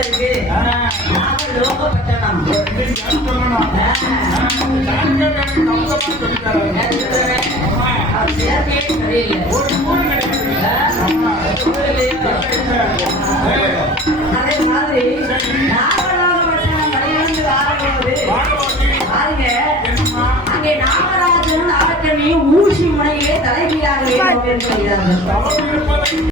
இருக்கு லோகப்பட்டணம் அதே மாதிரி நாகராஜபட்டணம் வழியிலிருந்து வாரும்போது பாருங்க அங்கே நாகராஜனும் நாகக்கண்ணியும் ஊசி முனையிலே தலைகீழாகவே சொல்கிறார்கள்.